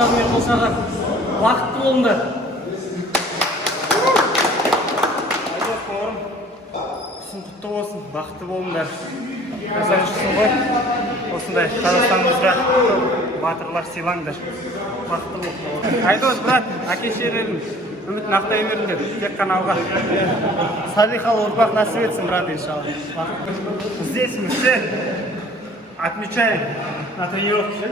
достарымен қосарар. Бақытты болыңдар. Айдос бауырым, күшің құтты болсын, бақытты болыңдар. Жазушысың ғой, осындай Қазақстанымызға батырлар сыйлаңдар. Бақытты болсын. Айдос, брат, әке-шешелерің үмітін ақтай беріңдер, тек қана алға. Салихалы ұрпақ насip етсін, брат, иншалла. Здесь мы все отмечаем на тренировке.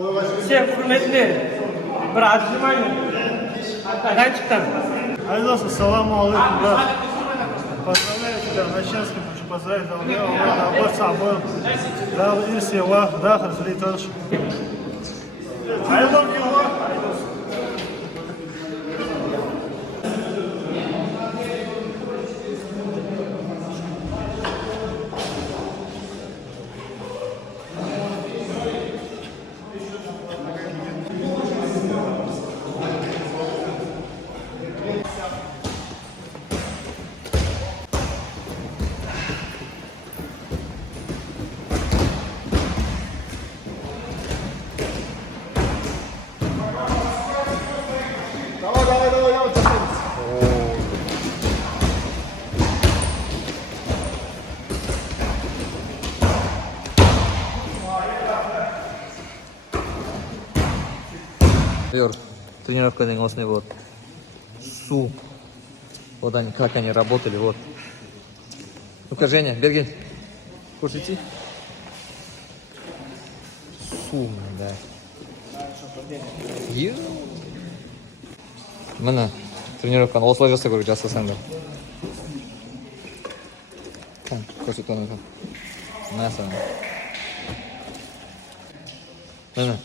Всем құрметіне бір отжимание танчиктан. Айдос, ассаламу алейкум, брат. Поздравляю тебя, Наченским, хочу поздравить, да, борца обоим. Да, Ирсия, Вах, да, разлетаешь. I love you, Тренировка на вот Су. Вот они, как они работали, вот. Ну-ка, Женя, Бергин, хочешь идти? Су, да. Мына тренировканы осылай жасау керек жасасаңдар. Көрсет оны. Мына саған. Мына.